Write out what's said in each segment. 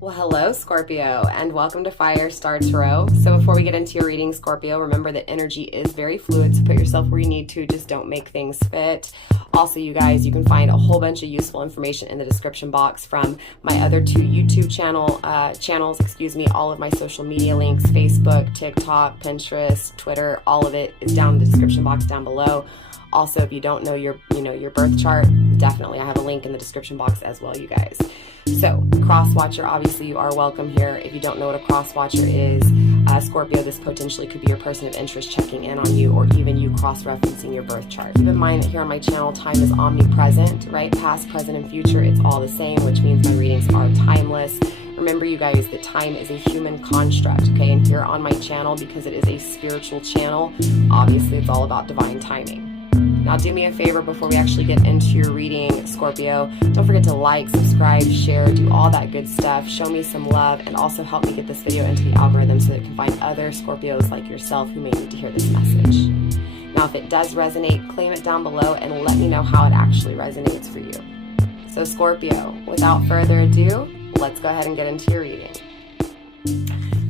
Well, hello, Scorpio, and welcome to Firestarpassion. So before we get into your reading, Scorpio, remember that energy is very fluid, so put yourself where you need to, just don't make things fit. Also, you guys, you can find a whole bunch of useful information in the description box from my other two YouTube channels, all of my social media links, Facebook, TikTok, Pinterest, Twitter, all of it is down in the description box down below. Also, if you don't know your birth chart, definitely I have a link in the description box as well, you guys. So, cross watcher, obviously you are welcome here. If you don't know what a cross watcher is, Scorpio, this potentially could be your person of interest checking in on you, or even you cross-referencing your birth chart. Keep in mind that here on my channel, time is omnipresent, right? Past, present, and future, it's all the same, which means my readings are timeless. Remember, you guys, that time is a human construct, okay? And here on my channel, because it is a spiritual channel, obviously it's all about divine timing. Now, do me a favor before we actually get into your reading, Scorpio. Don't forget to like, subscribe, share, do all that good stuff. Show me some love, and also help me get this video into the algorithm so that it can find other Scorpios like yourself who may need to hear this message. Now, if it does resonate, claim it down below and let me know how it actually resonates for you. So, Scorpio, without further ado, let's go ahead and get into your reading.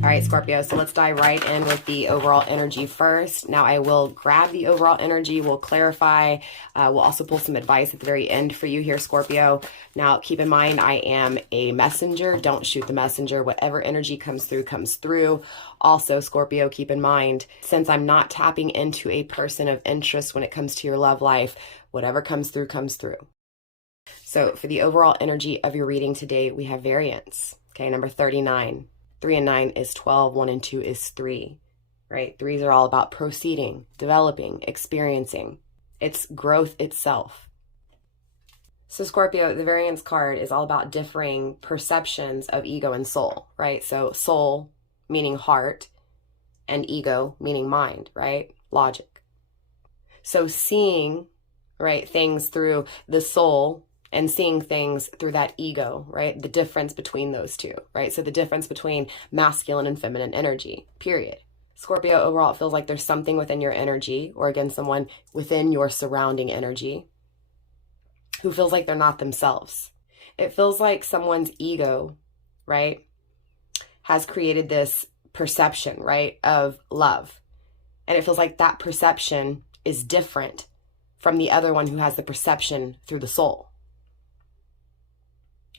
All right, Scorpio, so let's dive right in with the overall energy first. Now, I will grab the overall energy, we'll clarify, we'll also pull some advice at the very end for you here, Scorpio. Now, keep in mind, I am a messenger. Don't shoot the messenger. Whatever energy comes through, comes through. Also, Scorpio, keep in mind, since I'm not tapping into a person of interest when it comes to your love life, whatever comes through, comes through. So, for the overall energy of your reading today, we have variance. Okay, number 39. 3 and 9 is 12, 1 and 2 is 3, right? 3s are all about proceeding, developing, experiencing. It's growth itself. So Scorpio, the variance card is all about differing perceptions of ego and soul, right? So soul meaning heart and ego meaning mind, right? Logic. So seeing, right, things through the soul and seeing things through that ego, right? The difference between those two, right? So the difference between masculine and feminine energy, period. Scorpio, overall, it feels like there's something within your energy, or again, someone within your surrounding energy who feels like they're not themselves. It feels like someone's ego, right, has created this perception, right, of love. And it feels like that perception is different from the other one who has the perception through the soul.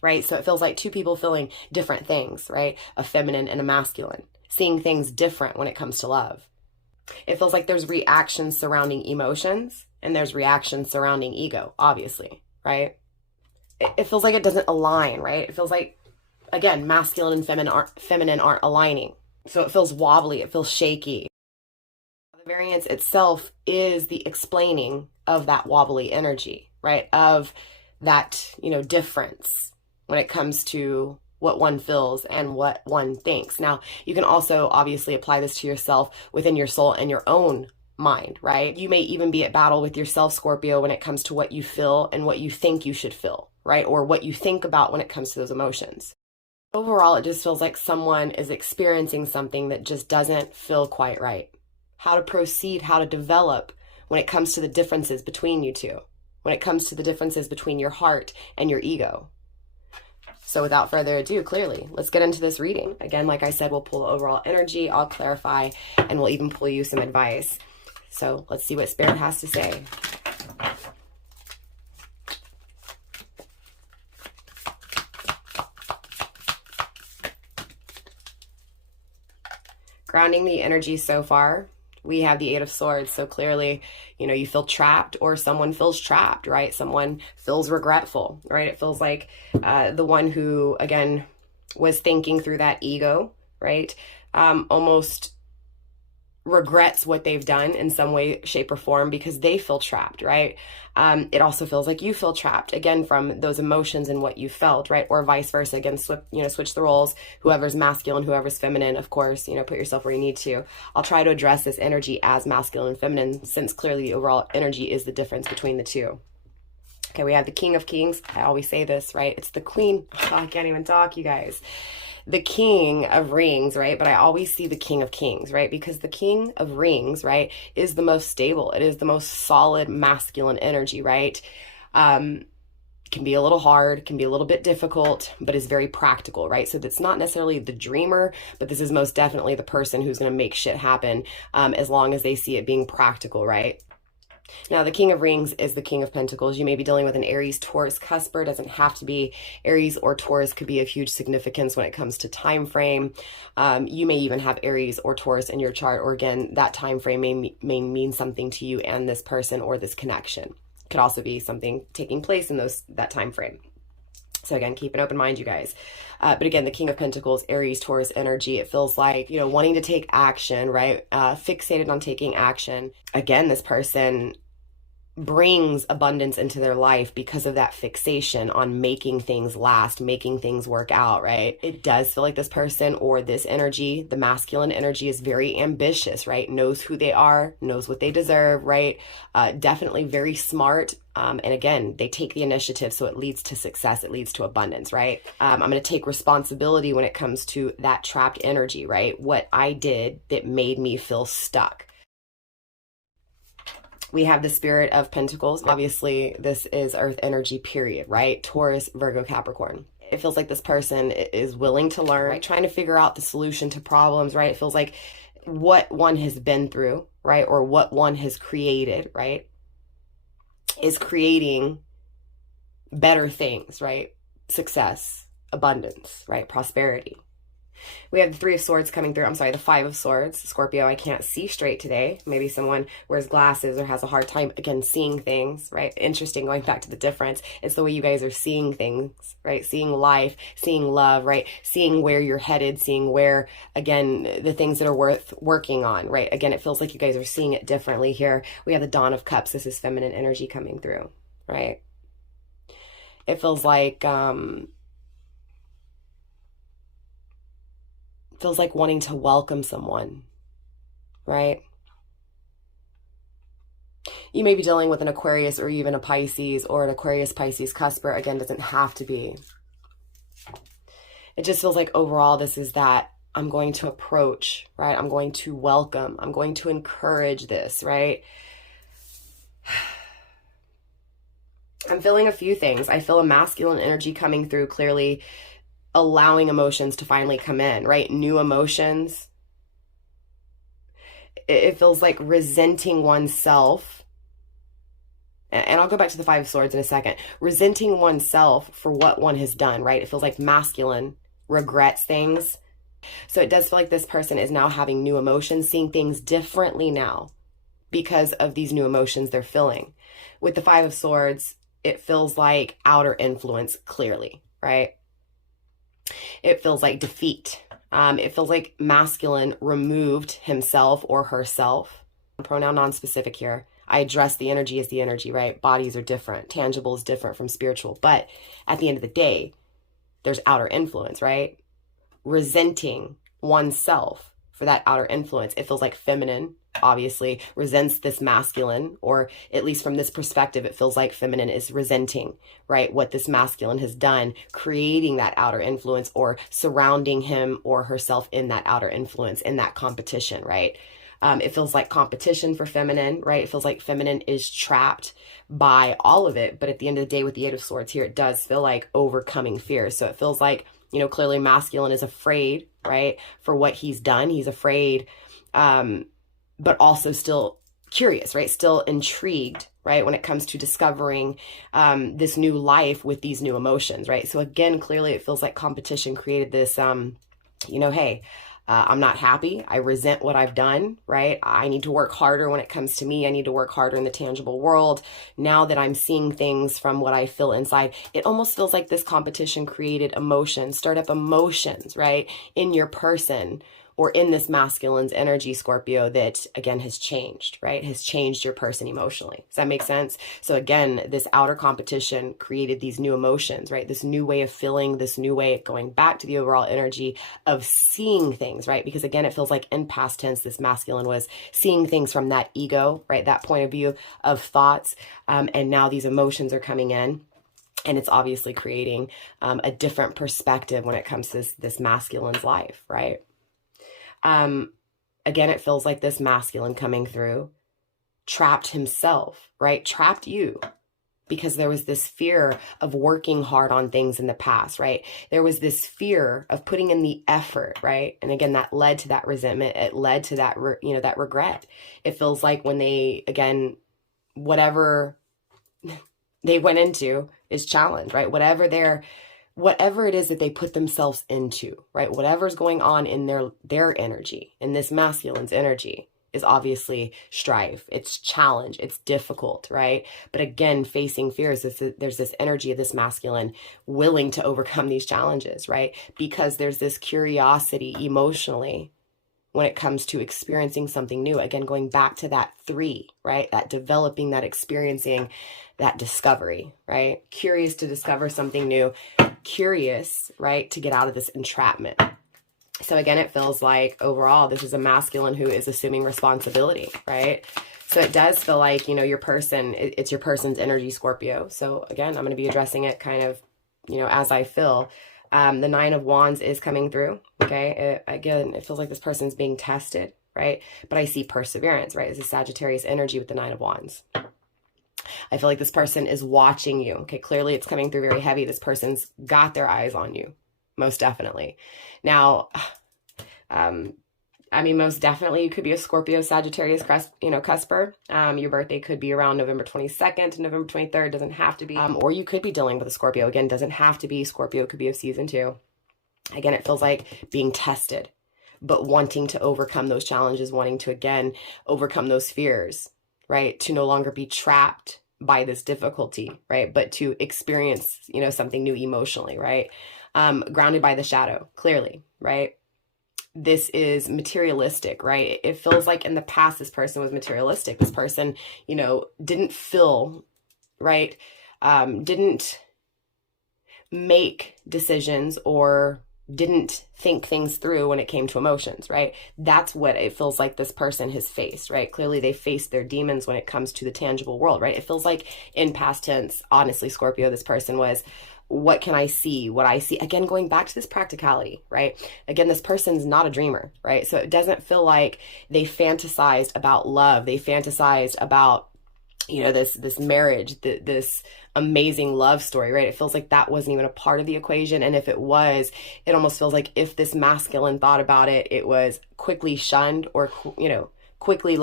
Right? So it feels like two people feeling different things, right? A feminine and a masculine, seeing things different when it comes to love. It feels like there's reactions surrounding emotions and there's reactions surrounding ego, obviously, right? It feels like it doesn't align, right? It feels like, again, masculine and feminine aren't aligning. So it feels wobbly, it feels shaky. The variance itself is the explaining of that wobbly energy, right? Of that, difference when it comes to what one feels and what one thinks. Now, you can also obviously apply this to yourself within your soul and your own mind, right? You may even be at battle with yourself, Scorpio, when it comes to what you feel and what you think you should feel, right? Or what you think about when it comes to those emotions. Overall, it just feels like someone is experiencing something that just doesn't feel quite right. How to proceed, how to develop when it comes to the differences between you two, when it comes to the differences between your heart and your ego. So without further ado, clearly, let's get into this reading. Again, like I said, we'll pull the overall energy, I'll clarify, and we'll even pull you some advice. So let's see what Spirit has to say. Grounding the energy so far, we have the 8 of Swords. So clearly, you feel trapped, or someone feels trapped, right? Someone feels regretful, right? It feels like the one who, again, was thinking through that ego, right? Almost regrets what they've done in some way, shape, or form because they feel trapped, right? It also feels like you feel trapped, again, from those emotions and what you felt, right? Or vice versa. Again, switch the roles. Whoever's masculine, whoever's feminine, of course, put yourself where you need to. I'll try to address this energy as masculine and feminine, since clearly the overall energy is the difference between the two. Okay, we have the King of Kings. I always say this, right? It's the Queen. Oh, I can't even talk, you guys. The King of Rings, right? But I always see the King of Kings, right? Because the King of Rings, right, is the most stable. It is the most solid masculine energy, right? can be a little hard, can be a little bit difficult, but is very practical, right? So that's not necessarily the dreamer, but this is most definitely the person who's going to make shit happen, as long as they see it being practical, right? Now, the King of Rings is the King of Pentacles. You may be dealing with an Aries, Taurus, cusper. It doesn't have to be. Aries or Taurus could be of huge significance when it comes to time frame. You may even have Aries or Taurus in your chart, or again, that time frame may mean something to you and this person or this connection. Could also be something taking place in that time frame. So again, keep an open mind, you guys. But again, the King of Pentacles, Aries, Taurus energy, it feels like, you know, wanting to take action, right? Fixated on taking action. Again, this person brings abundance into their life because of that fixation on making things last, making things work out, right? It does feel like this person or this energy, the masculine energy, is very ambitious, right? Knows who they are, knows what they deserve, right? Definitely very smart. And again, they take the initiative, so it leads to success, it leads to abundance, right? I'm going to take responsibility when it comes to that trapped energy, right? What I did that made me feel stuck. We have the Spirit of Pentacles. Obviously, this is Earth energy, period, right? Taurus, Virgo, Capricorn. It feels like this person is willing to learn, right? Trying to figure out the solution to problems, right? It feels like what one has been through, right? Or what one has created, right? Is creating better things, right? Success, abundance, right? Prosperity. We have the Three of Swords coming through. I'm sorry, the Five of Swords. Scorpio, I can't see straight today. Maybe someone wears glasses or has a hard time, again, seeing things, right? Interesting, going back to the difference. It's the way you guys are seeing things, right? Seeing life, seeing love, right? Seeing where you're headed, seeing where, again, the things that are worth working on, right? Again, it feels like you guys are seeing it differently here. We have the Dawn of Cups. This is feminine energy coming through, right? It feels like, wanting to welcome someone, right? You may be dealing with an Aquarius or even a Pisces, or an Aquarius, Pisces, cusper. Again, doesn't have to be. It just feels like overall this is that I'm going to approach, right? I'm going to welcome. I'm going to encourage this, right? I'm feeling a few things. I feel a masculine energy coming through, clearly allowing emotions to finally come in, right? New emotions. It feels like resenting oneself. And I'll go back to the Five of Swords in a second. Resenting oneself for what one has done, right? It feels like masculine regrets things. So it does feel like this person is now having new emotions, seeing things differently now because of these new emotions they're feeling. With the Five of Swords, it feels like outer influence, clearly, right? It feels like defeat. It feels like masculine removed himself or herself. Pronoun non-specific here. I address the energy as the energy, right? Bodies are different. Tangible is different from spiritual. But at the end of the day, there's outer influence, right? Resenting oneself for that outer influence. It feels like feminine, obviously, resents this masculine, or at least from this perspective, it feels like feminine is resenting, right? What this masculine has done, creating that outer influence or surrounding him or herself in that outer influence, in that competition, right? It feels like competition for feminine, right? It feels like feminine is trapped by all of it. But at the end of the day, with the Eight of Swords here, it does feel like overcoming fear. So it feels like, you know, clearly masculine is afraid, right? For what he's done. He's afraid, but also still curious, right? Still intrigued, right? When it comes to discovering this new life with these new emotions, right? So again, clearly it feels like competition created this, you know, hey, I'm not happy. I resent what I've done, right? I need to work harder when it comes to me. I need to work harder in the tangible world. Now that I'm seeing things from what I feel inside, it almost feels like this competition created emotions, stirred up emotions, right? In your person or in this masculine's energy, Scorpio, that again has changed, right? Has changed your person emotionally. Does that make sense? So again, this outer competition created these new emotions, right? This new way of feeling, this new way of going back to the overall energy of seeing things, right? Because again, it feels like in past tense, this masculine was seeing things from that ego, right? That point of view of thoughts. And now these emotions are coming in. And it's obviously creating a different perspective when it comes to this masculine's life, right? Again, it feels like this masculine coming through trapped himself, right? Trapped you because there was this fear of working hard on things in the past, right? There was this fear of putting in the effort, right? And again, that led to that resentment. It led to that, that regret. It feels like when they, again, whatever they went into is challenged, right? Whatever it is that they put themselves into, right? Whatever's going on in their energy, in this masculine's energy, is obviously strife. It's challenge. It's difficult, right? But again, facing fears, there's this energy of this masculine willing to overcome these challenges, right? Because there's this curiosity emotionally when it comes to experiencing something new. Again, going back to that 3, right? That developing, that experiencing, that discovery, right? Curious to discover something new, curious, right? To get out of this entrapment. So again, it feels like overall, this is a masculine who is assuming responsibility, right? So it does feel like, your person, it's your person's energy, Scorpio. So again, I'm going to be addressing it kind of, as I feel. The 9 of Wands is coming through, okay? Again, it feels like this person's being tested, right? But I see perseverance, right? This is Sagittarius energy with the 9 of Wands. I feel like this person is watching you, okay? Clearly, it's coming through very heavy. This person's got their eyes on you. Most definitely. Now, most definitely you could be a Scorpio, Sagittarius, cusper. Your birthday could be around November 22nd to November 23rd. Doesn't have to be. Or you could be dealing with a Scorpio. Again, doesn't have to be Scorpio. It could be of season 2. Again, it feels like being tested, but wanting to overcome those challenges, wanting to, again, overcome those fears, right? To no longer be trapped by this difficulty, right? But to experience, something new emotionally, right? Grounded by the shadow, clearly, right? This is materialistic, right? It feels like in the past, this person was materialistic. This person, didn't feel, right? Didn't make decisions or didn't think things through when it came to emotions, right? That's what it feels like this person has faced, right? Clearly they faced their demons when it comes to the tangible world, right? It feels like in past tense, honestly, Scorpio, this person was, what can I see? What I see, again, going back to this practicality, right? Again, this person's not a dreamer, right? So it doesn't feel like they fantasized about love. They fantasized about, this marriage, this amazing love story, right? It feels like that wasn't even a part of the equation. And if it was, it almost feels like if this masculine thought about it, it was quickly shunned or, quickly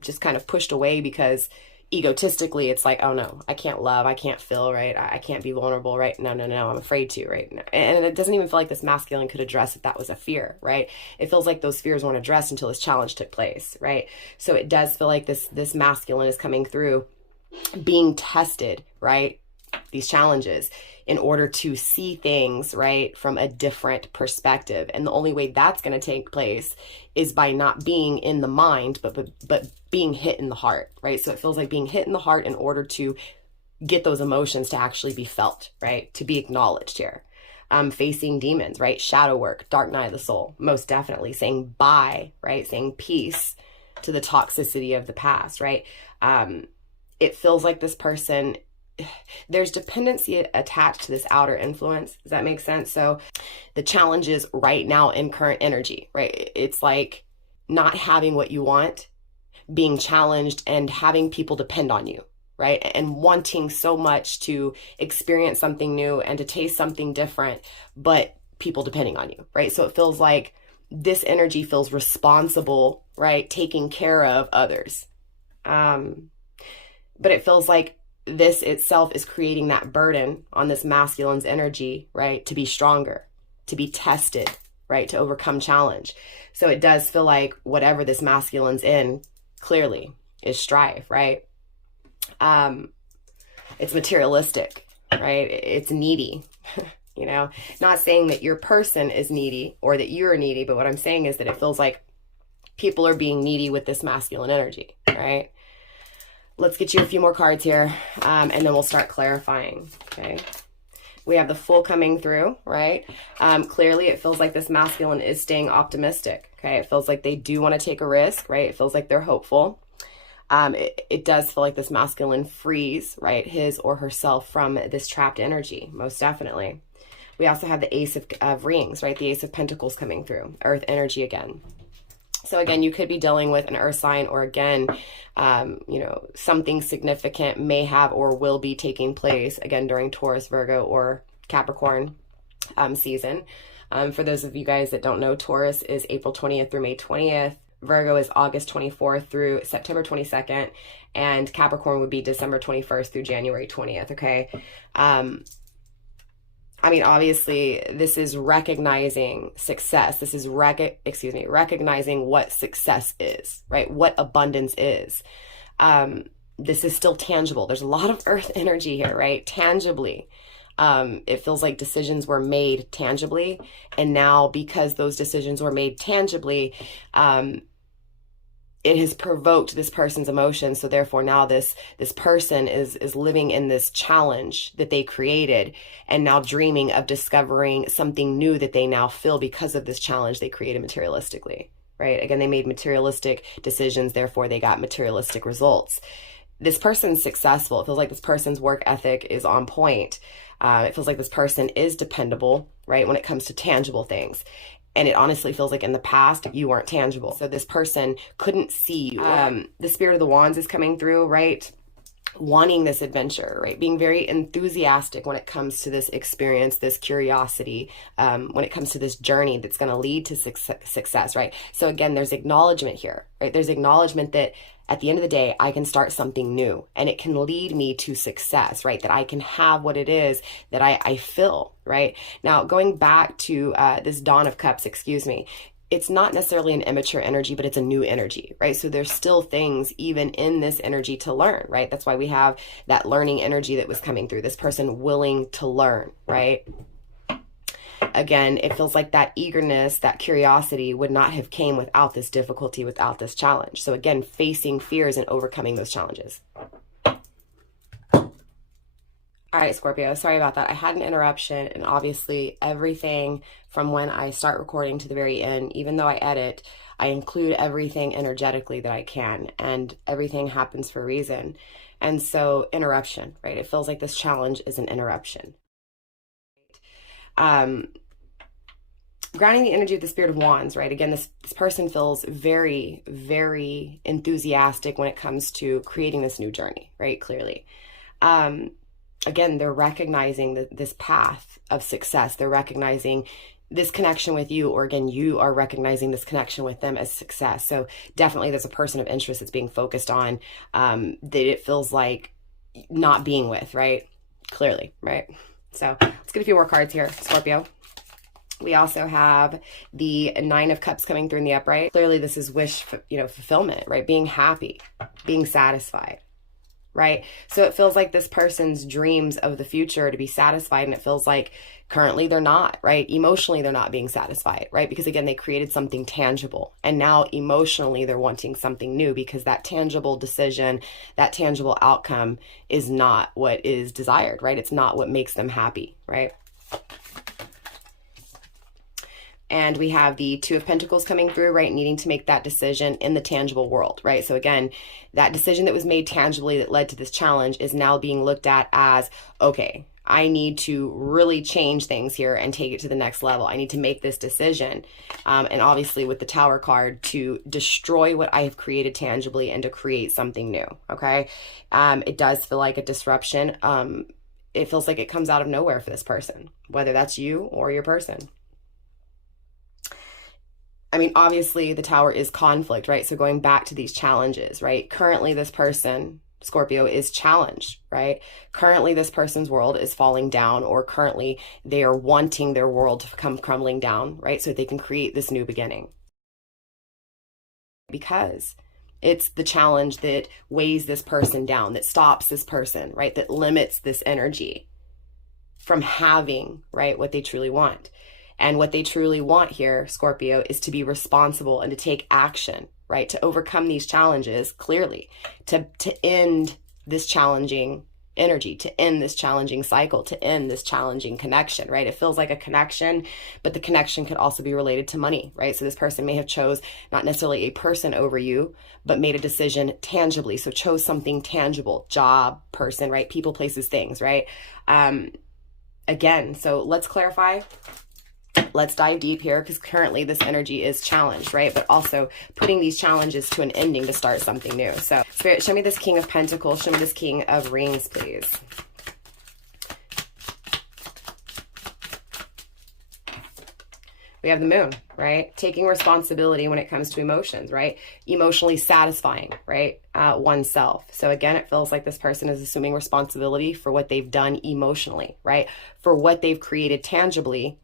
just kind of pushed away because egotistically, it's like, oh no, I can't love, I can't feel, right? I can't be vulnerable, right? No, I'm afraid to, right? And it doesn't even feel like this masculine could address if that was a fear, right? It feels like those fears weren't addressed until this challenge took place, right? So it does feel like this masculine is coming through, being tested, right? These challenges in order to see things, right, from a different perspective. And the only way that's going to take place is by not being in the mind, but being hit in the heart, right? So it feels like being hit in the heart in order to get those emotions to actually be felt, right? To be acknowledged here. Facing demons, right? Shadow work, dark night of the soul, most definitely saying bye, right? Saying peace to the toxicity of the past, right? It feels like this person, there's dependency attached to this outer influence. Does that make sense? So the challenges right now in current energy, right? It's like not having what you want, being challenged and having people depend on you, right? And wanting so much to experience something new and to taste something different, but people depending on you, right? So it feels like this energy feels responsible, right? Taking care of others. But it feels like this itself is creating that burden on this masculine's energy, right? To be stronger, to be tested, right? To overcome challenge. So it does feel like whatever this masculine's in clearly is strife, right? It's materialistic, right? It's needy, not saying that your person is needy or that you're needy, but what I'm saying is that it feels like people are being needy with this masculine energy, right? Let's get you a few more cards here, and then we'll start clarifying, okay? We have the Fool coming through, right? Clearly, it feels like this masculine is staying optimistic, okay? It feels like they do want to take a risk, right? It feels like they're hopeful. It does feel like this masculine frees, right, his or herself from this trapped energy, most definitely. We also have the Ace of Rings, right? The Ace of Pentacles coming through, Earth energy again. So again, you could be dealing with an earth sign, or again, you know, something significant may have or will be taking place again during Taurus, Virgo, or Capricorn season. For those of you guys that don't know, Taurus is April 20th through May 20th. Virgo is August 24th through September 22nd. And Capricorn would be December 21st through January 20th, okay? I mean, obviously, this is recognizing success. This is recognizing what success is, right? What abundance is. This is still tangible. There's a lot of earth energy here, right? Tangibly. It feels like decisions were made tangibly. And now because those decisions were made tangibly, it has provoked this person's emotions. So therefore now this person is living in this challenge that they created, and now dreaming of discovering something new that they now feel because of this challenge they created materialistically, right? Again, they made materialistic decisions, therefore they got materialistic results. This person's successful. It feels like this person's work ethic is on point. It feels like this person is dependable, right, when it comes to tangible things. And it honestly feels like in the past, you weren't tangible. So this person couldn't see you. The Spirit of the Wands is coming through, right? Wanting this adventure, right? Being very enthusiastic when it comes to this experience, this curiosity, when it comes to this journey that's going to lead to success, right? So again, there's acknowledgement here, right? There's acknowledgement that at the end of the day, I can start something new and it can lead me to success, right? That I can have what it is that I feel, right? Now, going back to this Dawn of Cups, it's not necessarily an immature energy, but it's a new energy, right? So there's still things even in this energy to learn, right? That's why we have that learning energy that was coming through, this person willing to learn, right? Again, it feels like that eagerness, that curiosity would not have came without this difficulty, without this challenge. So again, facing fears and overcoming those challenges. All right, Scorpio, sorry about that. I had an interruption, and obviously everything from when I start recording to the very end, even though I edit, I include everything energetically that I can, and everything happens for a reason. And so interruption, right? It feels like this challenge is an interruption. Grounding the energy of the Spirit of Wands, right? Again, this person feels very, very enthusiastic when it comes to creating this new journey, right? Clearly. Again, they're recognizing this path of success. They're recognizing this connection with you, or again, you are recognizing this connection with them as success. So definitely there's a person of interest that's being focused on, that it feels like not being with, right? Clearly, right? So let's get a few more cards here, Scorpio. We also have the Nine of Cups coming through in the upright. Clearly this is wish, fulfillment, right? Being happy, being satisfied, right? So it feels like this person's dreams of the future to be satisfied, and it feels like currently they're not, right? Emotionally, they're not being satisfied, right? Because again, they created something tangible, and now emotionally they're wanting something new, because that tangible decision, that tangible outcome is not what is desired, right? It's not what makes them happy, right? And we have the Two of Pentacles coming through, right? Needing to make that decision in the tangible world, right? So again, that decision that was made tangibly that led to this challenge is now being looked at as, okay, I need to really change things here and take it to the next level. I need to make this decision. And obviously with the Tower card, to destroy what I have created tangibly and to create something new, okay? It does feel like a disruption. It feels like it comes out of nowhere for this person, whether that's you or your person. I mean, obviously the Tower is conflict, right? So going back to these challenges, right? Currently this person, Scorpio, is challenged, right? Currently this person's world is falling down, or currently they are wanting their world to come crumbling down, right? So they can create this new beginning. Because it's the challenge that weighs this person down, that stops this person, right? That limits this energy from having, right, what they truly want. And what they truly want here, Scorpio, is to be responsible and to take action, right? To overcome these challenges clearly, to end this challenging energy, to end this challenging cycle, to end this challenging connection, right? It feels like a connection, but the connection could also be related to money, right? So this person may have chose not necessarily a person over you, but made a decision tangibly. So chose something tangible, job, person, right? People, places, things, right? Again, so let's clarify. Let's dive deep here, because currently this energy is challenged, right? But also putting these challenges to an ending to start something new. So Spirit, show me this King of Pentacles. Show me this King of Rings, please. We have the Moon, right? Taking responsibility when it comes to emotions, right? Emotionally satisfying, right? Oneself. So again, it feels like this person is assuming responsibility for what they've done emotionally, right? For what they've created tangibly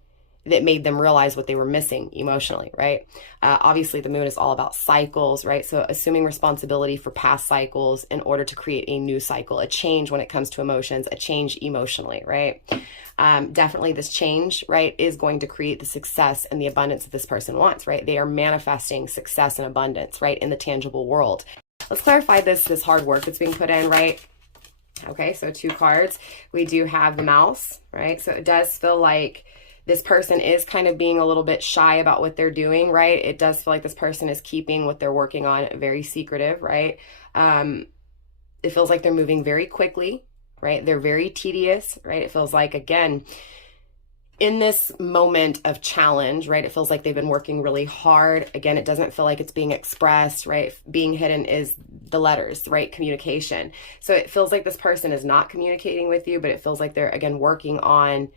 that made them realize what they were missing emotionally, right? Obviously, the Moon is all about cycles, right? So assuming responsibility for past cycles in order to create a new cycle, a change when it comes to emotions, a change emotionally, right? Definitely this change, right, is going to create the success and the abundance that this person wants, right? They are manifesting success and abundance, right, in the tangible world. Let's clarify this hard work that's being put in, right? Okay, so 2 cards. We do have the Mouse, right? So it does feel like this person is kind of being a little bit shy about what they're doing, right? It does feel like this person is keeping what they're working on very secretive, right? It feels like they're moving very quickly, right? They're very tedious, right? It feels like, again, in this moment of challenge, right? It feels like they've been working really hard. Again, it doesn't feel like it's being expressed, right? Being hidden is the letters, right? Communication. So it feels like this person is not communicating with you, but it feels like they're, again, working on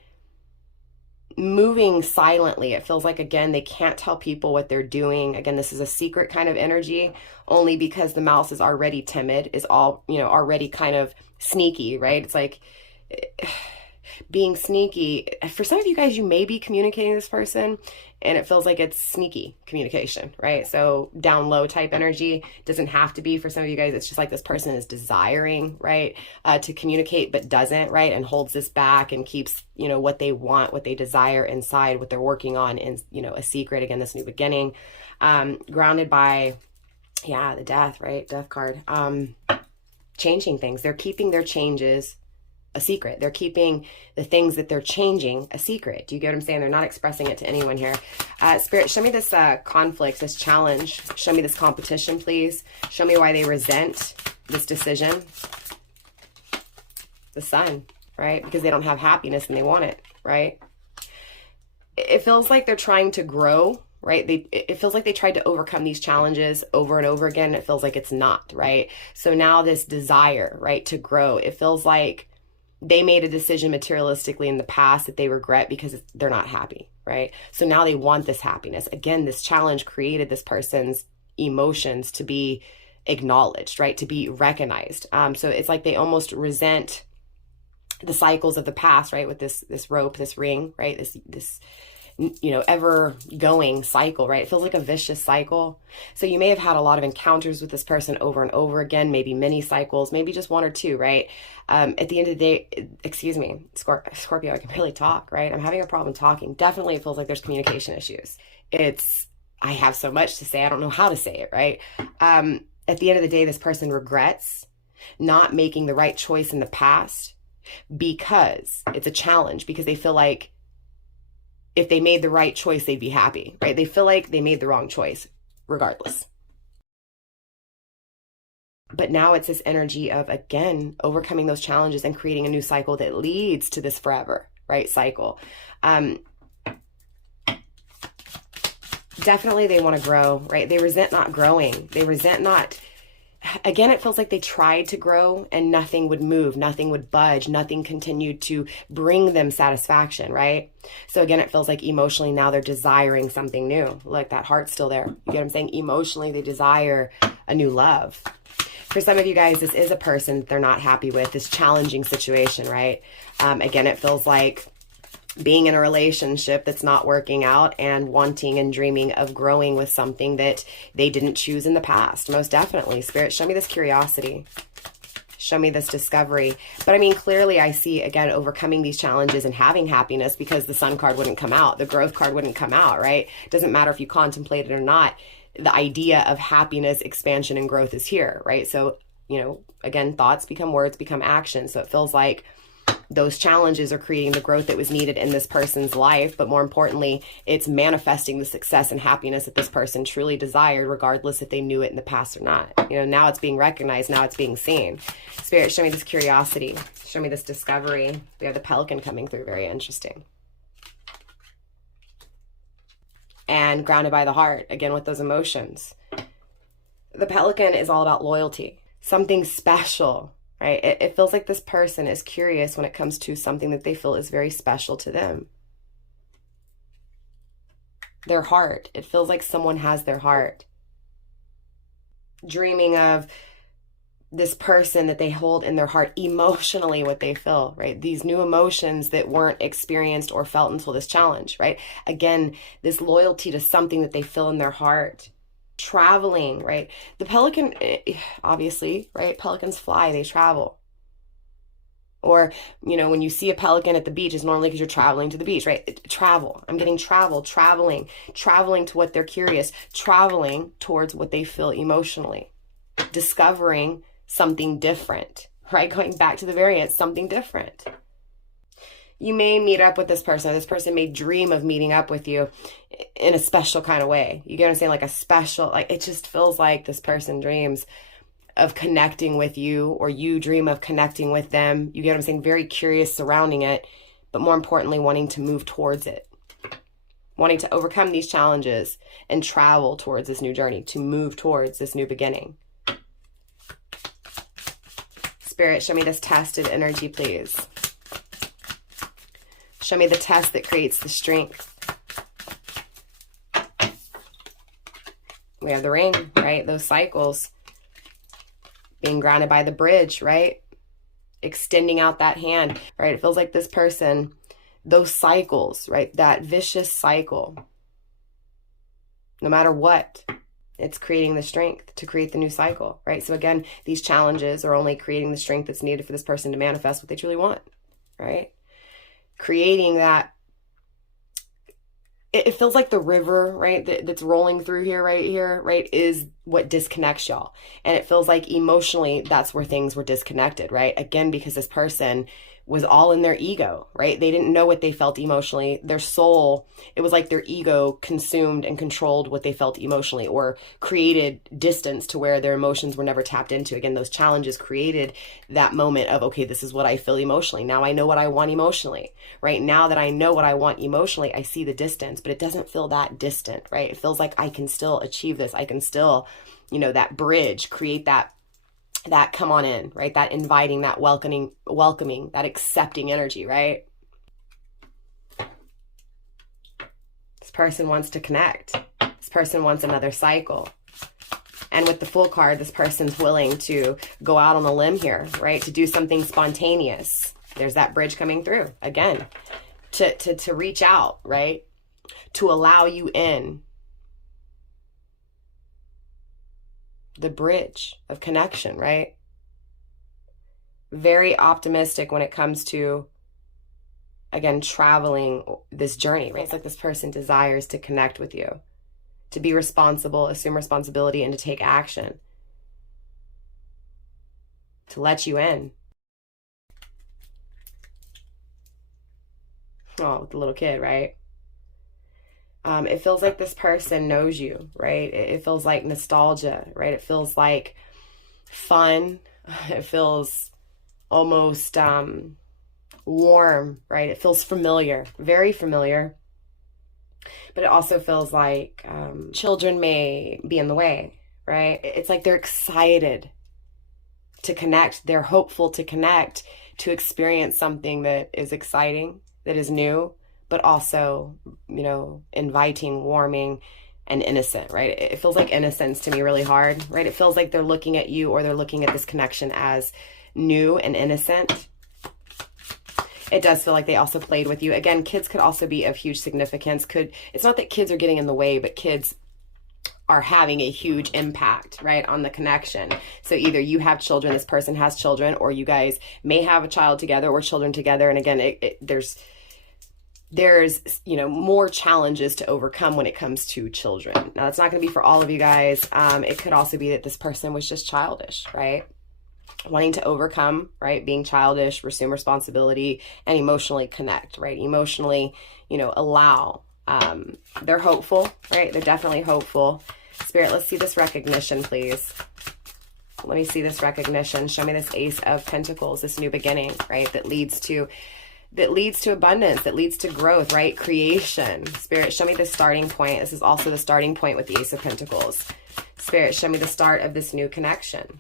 moving silently. It feels like, again, they can't tell people what they're doing. Again, this is a secret kind of energy, only because the Mouse is already timid, is all, you know, already kind of sneaky, right? It's like being sneaky. For some of you guys, you may be communicating with this person and it feels like it's sneaky communication, right? So down low type energy. Doesn't have to be. For some of you guys, it's just like this person is desiring, right, to communicate but doesn't, right, and holds this back and keeps, you know, what they want, what they desire inside, what they're working on in, you know, a secret. Again, this new beginning, grounded by, yeah, the Death, right? Death card. Changing things. They're keeping their changes a secret. They're keeping the things that they're changing a secret. Do you get what I'm saying? They're not expressing it to anyone here. Spirit, show me this conflict, this challenge. Show me this competition, please. Show me why they resent this decision. The Sun, right? Because they don't have happiness and they want it, right? It feels like they're trying to grow, right? It feels like they tried to overcome these challenges over and over again. It feels like it's not, right? So now this desire, right, to grow, it feels like they made a decision materialistically in the past that they regret because they're not happy, right? So now they want this happiness. Again, this challenge created this person's emotions to be acknowledged, right? To be recognized. So it's like they almost resent the cycles of the past, right? With this rope, this ring, right? This you know, ever going cycle, right? It feels like a vicious cycle. So you may have had a lot of encounters with this person over and over again, maybe many cycles, maybe just 1 or 2, right? At the end of the day, excuse me, Scorpio, I can barely talk, right? I'm having a problem talking. Definitely it feels like there's communication issues. I have so much to say, I don't know how to say it, right? At the end of the day, this person regrets not making the right choice in the past because it's a challenge, because they feel like if they made the right choice, they'd be happy, right? They feel like they made the wrong choice regardless. But now it's this energy of, again, overcoming those challenges and creating a new cycle that leads to this forever, right, cycle. Definitely they want to grow, right? They resent not growing. They resent not... Again, it feels like they tried to grow and nothing would move, nothing would budge, nothing continued to bring them satisfaction, right? So again, it feels like emotionally now they're desiring something new. Look, that heart's still there. You get what I'm saying? Emotionally, they desire a new love. For some of you guys, this is a person they're not happy with, this challenging situation, right? Again, it feels like being in a relationship that's not working out and wanting and dreaming of growing with something that they didn't choose in the past. Most definitely. Spirit, show me this curiosity. Show me this discovery. But I mean, clearly I see, again, overcoming these challenges and having happiness, because the Sun card wouldn't come out. The growth card wouldn't come out, right? It doesn't matter if you contemplate it or not. The idea of happiness, expansion, and growth is here, right? So, you know, again, thoughts become words, become action. So it feels like those challenges are creating the growth that was needed in this person's life. But more importantly, it's manifesting the success and happiness that this person truly desired, regardless if they knew it in the past or not. You know, now it's being recognized. Now it's being seen. Spirit, show me this curiosity. Show me this discovery. We have the Pelican coming through. Very interesting. and grounded by the heart, again, with those emotions. The Pelican is all about loyalty, something special, right? It feels like this person is curious when it comes to something that they feel is very special to them. Their heart. It feels like someone has their heart. Dreaming of this person that they hold in their heart, emotionally what they feel, right? These new emotions that weren't experienced or felt until this challenge, right? Again, this loyalty to something that they feel in their heart. Traveling, right? The Pelican, obviously, right? Pelicans fly, they travel. Or, you know, when you see a pelican at the beach, it's normally because you're traveling to the beach, right? Travel. I'm getting travel, traveling to what they're curious, traveling towards what they feel emotionally, discovering something different, right? Going back to the variance, something different. You may meet up with this person. This person may dream of meeting up with you in a special kind of way. You get what I'm saying? Like a special, like it just feels like this person dreams of connecting with you, or you dream of connecting with them. You get what I'm saying? Very curious surrounding it, but more importantly, wanting to move towards it, wanting to overcome these challenges and travel towards this new journey, to move towards this new beginning. Spirit, show me this tested energy, please. Show me the test that creates the strength. We have the ring, right? Those cycles. Being grounded by the bridge, right? Extending out that hand, right? It feels like this person, those cycles, right? That vicious cycle. No matter what, it's creating the strength to create the new cycle, right? So again, these challenges are only creating the strength that's needed for this person to manifest what they truly want, right? Creating that, it feels like the river, right, that's rolling through here, right, is what disconnects y'all. And it feels like emotionally, that's where things were disconnected, right? Again, because this person was all in their ego, right? They didn't know what they felt emotionally. Their soul, it was like their ego consumed and controlled what they felt emotionally, or created distance to where their emotions were never tapped into. Again, those challenges created that moment of, okay, this is what I feel emotionally. Now I know what I want emotionally, right? Now that I know what I want emotionally, I see the distance, but it doesn't feel that distant, right? It feels like I can still achieve this. I can still, you know, that bridge, create that come on in, right? That inviting, that welcoming, that accepting energy, right? This person wants to connect. This person wants another cycle. And with the Fool card, this person's willing to go out on a limb here, right? To do something spontaneous. There's that bridge coming through again, to reach out, right? To allow you in. The bridge of connection, right? Very optimistic when it comes to, again, traveling this journey, right? It's like this person desires to connect with you, to be responsible, assume responsibility, and to take action, to let you in. Oh, with the little kid, right? It feels like this person knows you, right? It feels like nostalgia, right? It feels like fun. It feels almost warm, right? It feels familiar, very familiar. But it also feels like children may be in the way, right? It's like they're excited to connect. They're hopeful to connect, to experience something that is exciting, that is new, but also, you know, inviting, warming, and innocent, right? It feels like innocence to me really hard, right? It feels like they're looking at you, or they're looking at this connection as new and innocent. It does feel like they also played with you. Again, kids could also be of huge significance. It's not that kids are getting in the way, but kids are having a huge impact, right, on the connection. So either you have children, this person has children, or you guys may have a child together or children together. And again, there's, you know, more challenges to overcome when it comes to children. Now, it's not going to be for all of you guys. It could also be that this person was just childish, right? Wanting to overcome, right? Being childish, assume responsibility, and emotionally connect, right? Emotionally, you know, allow. They're hopeful, right? They're definitely hopeful. Spirit, let's see this recognition, please. Let me see this recognition. Show me this Ace of Pentacles, this new beginning, right? That leads to that leads to abundance, that leads to growth, right? Creation. Spirit, show me the starting point. This is also the starting point with the Ace of Pentacles. Spirit, show me the start of this new connection.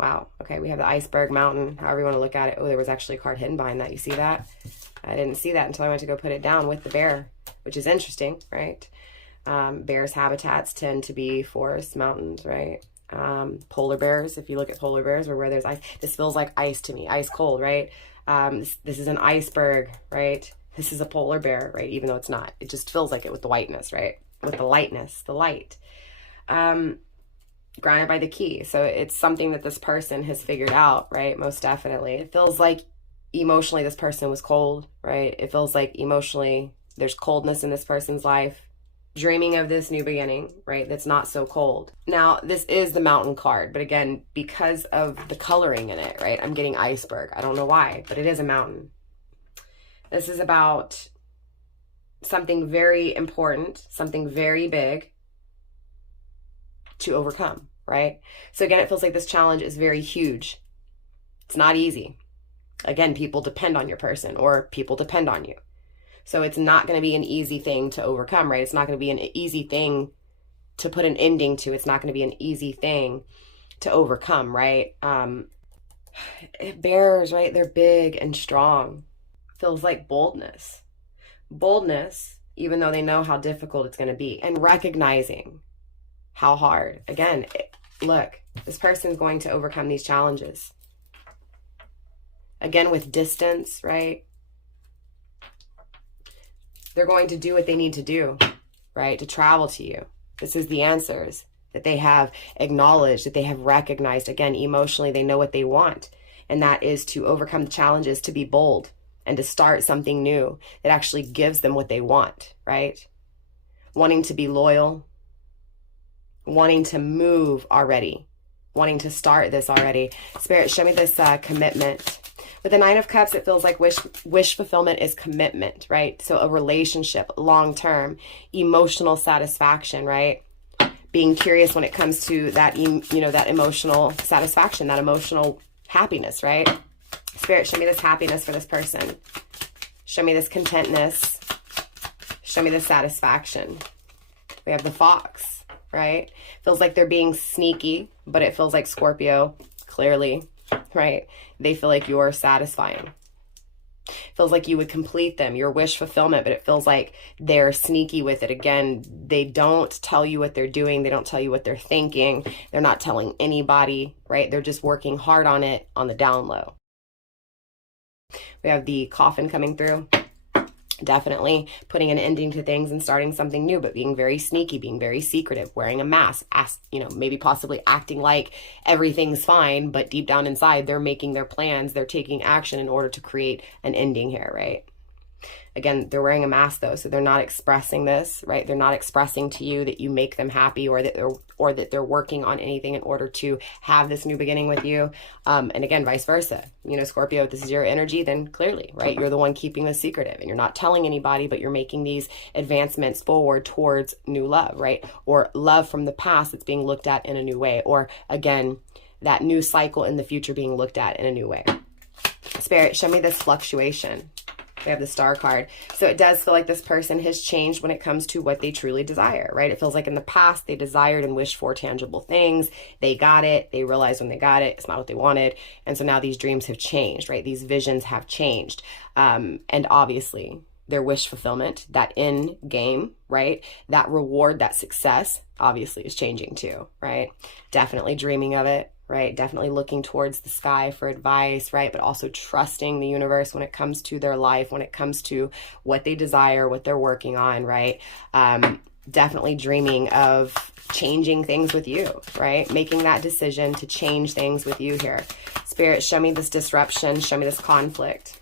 Wow. Okay, we have the iceberg mountain, however you want to look at it. Oh, there was actually a card hidden behind that. You see that? I didn't see that until I went to go put it down with the bear, which is interesting, right? Bears' habitats tend to be forests, mountains, right? Polar bears, if you look at polar bears or where there's ice, this feels like ice to me, ice cold, right? This is an iceberg, right? This is a polar bear, right? Even though it's not, it just feels like it with the whiteness, right? With the lightness, the light. Grounded by the key. So it's something that this person has figured out, right? Most definitely. It feels like emotionally this person was cold, right? It feels like emotionally there's coldness in this person's life. Dreaming of this new beginning, right? That's not so cold. Now, this is the mountain card, but again, because of the coloring in it, right? I'm getting iceberg. I don't know why, but it is a mountain. This is about something very important, something very big to overcome, right? So again, it feels like this challenge is very huge. It's not easy. Again, people depend on your person or people depend on you. So it's not going to be an easy thing to overcome, right? It's not going to be an easy thing to put an ending to. It's not going to be an easy thing to overcome, right? Bears, right? They're big and strong. Feels like boldness. Boldness, even though they know how difficult it's going to be. And recognizing how hard. Again, look, this person's going to overcome these challenges. Again, with distance, right? They're going to do what they need to do, right? To travel to you. This is the answers that they have acknowledged, that they have recognized. Again, emotionally, they know what they want. And that is to overcome the challenges, to be bold, and to start something new that actually gives them what they want, right? Wanting to be loyal, wanting to move already, wanting to start this already. Spirit, show me this commitment. With the Nine of Cups, it feels like wish fulfillment is commitment, right? So a relationship, long-term, emotional satisfaction, right? Being curious when it comes to that, that emotional satisfaction, that emotional happiness, right? Spirit, show me this happiness for this person. Show me this contentness. Show me the satisfaction. We have the Fox, right? Feels like they're being sneaky, but it feels like Scorpio, clearly, right? They feel like you're satisfying. Feels like you would complete them, your wish fulfillment, but it feels like they're sneaky with it. Again, they don't tell you what they're doing. They don't tell you what they're thinking. They're not telling anybody, right? They're just working hard on it on the down low. We have the coffin coming through. Definitely putting an ending to things and starting something new, but being very sneaky, being very secretive, wearing a mask, maybe possibly acting like everything's fine, but deep down inside, they're making their plans, they're taking action in order to create an ending here, right? Again, they're wearing a mask though, so they're not expressing this, right? They're not expressing to you that you make them happy or that they're working on anything in order to have this new beginning with you. And again, vice versa. Scorpio, if this is your energy, then clearly, right? You're the one keeping this secretive and you're not telling anybody, but you're making these advancements forward towards new love, right? Or love from the past that's being looked at in a new way. Or again, that new cycle in the future being looked at in a new way. Spirit, show me this fluctuation. We have the Star card. So it does feel like this person has changed when it comes to what they truly desire, right? It feels like in the past they desired and wished for tangible things. They got it. They realized when they got it, it's not what they wanted. And so now these dreams have changed, right? These visions have changed. And obviously their wish fulfillment, that end game, right? That reward, that success obviously is changing too, right? Definitely dreaming of it. Right? Definitely looking towards the sky for advice, right? But also trusting the universe when it comes to their life, when it comes to what they desire, what they're working on, right? Definitely dreaming of changing things with you, right? Making that decision to change things with you here. Spirit, show me this disruption. Show me this conflict.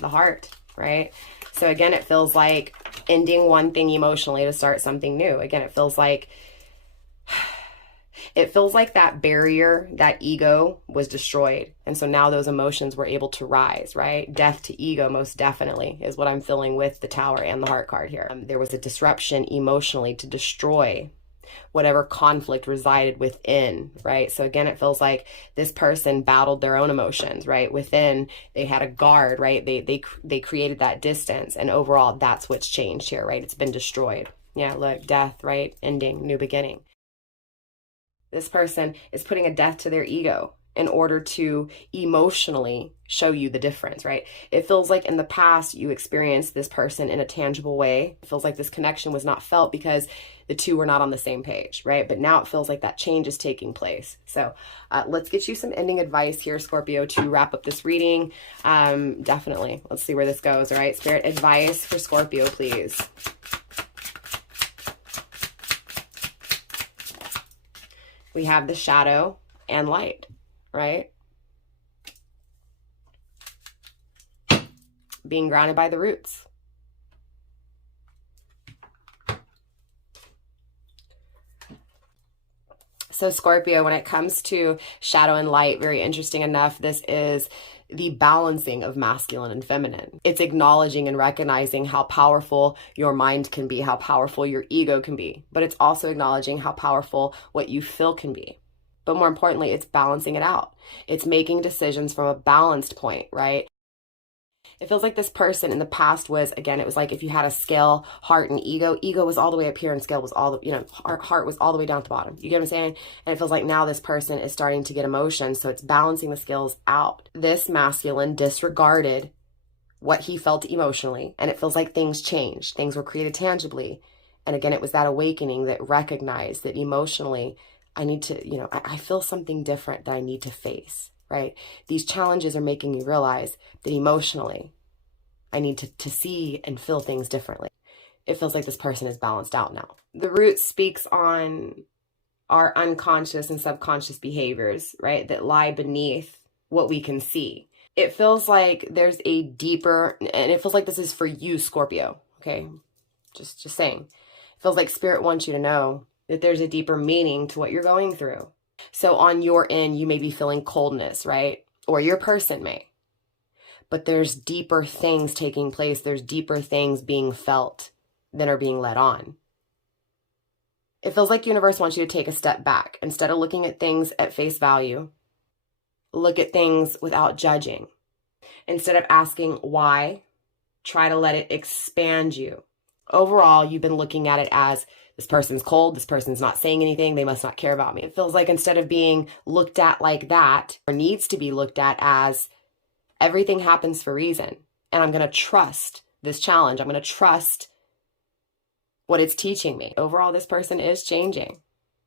The Heart, right? So again, it feels like ending one thing emotionally to start something new. Again, it feels like that barrier, that ego was destroyed. And so now those emotions were able to rise, right? Death to ego, most definitely, is what I'm feeling with the Tower and the Heart card here. There was a disruption emotionally to destroy whatever conflict resided within, right? So again, it feels like this person battled their own emotions, right? Within, they had a guard, right? They created that distance, and overall, that's what's changed here, right? It's been destroyed. Yeah, look, death, right? Ending, new beginning. This person is putting a death to their ego in order to emotionally show you the difference, right? It feels like in the past you experienced this person in a tangible way. It feels like this connection was not felt because the two were not on the same page, right? But now it feels like that change is taking place. So let's get you some ending advice here, Scorpio, to wrap up this reading. Definitely. Let's see where this goes, all right? Spirit advice for Scorpio, please. We have the shadow and light, right? Being grounded by the roots. So Scorpio, when it comes to shadow and light, very interesting enough, this is the balancing of masculine and feminine. It's acknowledging and recognizing how powerful your mind can be, how powerful your ego can be, but it's also acknowledging how powerful what you feel can be. But more importantly, it's balancing it out. It's making decisions from a balanced point, right? It feels like this person in the past was, again, it was like if you had a scale, heart and ego was all the way up here and scale was all the, heart was all the way down at the bottom. You get what I'm saying? And it feels like now this person is starting to get emotion. So it's balancing the scales out. This masculine disregarded what he felt emotionally. And it feels like things changed. Things were created tangibly. And again, it was that awakening that recognized that emotionally, I need to, I feel something different that I need to face. Right? These challenges are making me realize that emotionally, I need to see and feel things differently. It feels like this person is balanced out now. The root speaks on our unconscious and subconscious behaviors, right? That lie beneath what we can see. It feels like there's a deeper, and it feels like this is for you, Scorpio, okay? Just saying. It feels like Spirit wants you to know that there's a deeper meaning to what you're going through. So on your end, you may be feeling coldness, right? Or your person may. But there's deeper things taking place. There's deeper things being felt than are being let on. It feels like the universe wants you to take a step back. Instead of looking at things at face value, look at things without judging. Instead of asking why, try to let it expand you. Overall, you've been looking at it as, this person's cold, this person's not saying anything, they must not care about me. It feels like instead of being looked at like that, or needs to be looked at as, everything happens for a reason. And I'm going to trust this challenge. I'm going to trust what it's teaching me. Overall, this person is changing.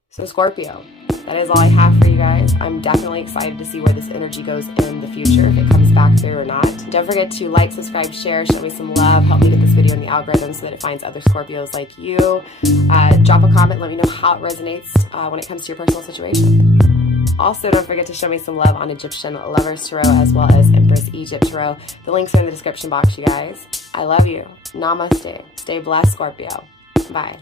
So Scorpio, that is all I have for you guys. I'm definitely excited to see where this energy goes in the future, if it comes back through or not. Don't forget to like, subscribe, share, show me some love, help me get this video in the algorithm so that it finds other Scorpios like you. Drop a comment, let me know how it resonates when it comes to your personal situation. Also, don't forget to show me some love on Egyptian Lovers Tarot as well as Empress Egypt Tarot. The links are in the description box, you guys. I love you. Namaste. Stay blessed, Scorpio. Bye.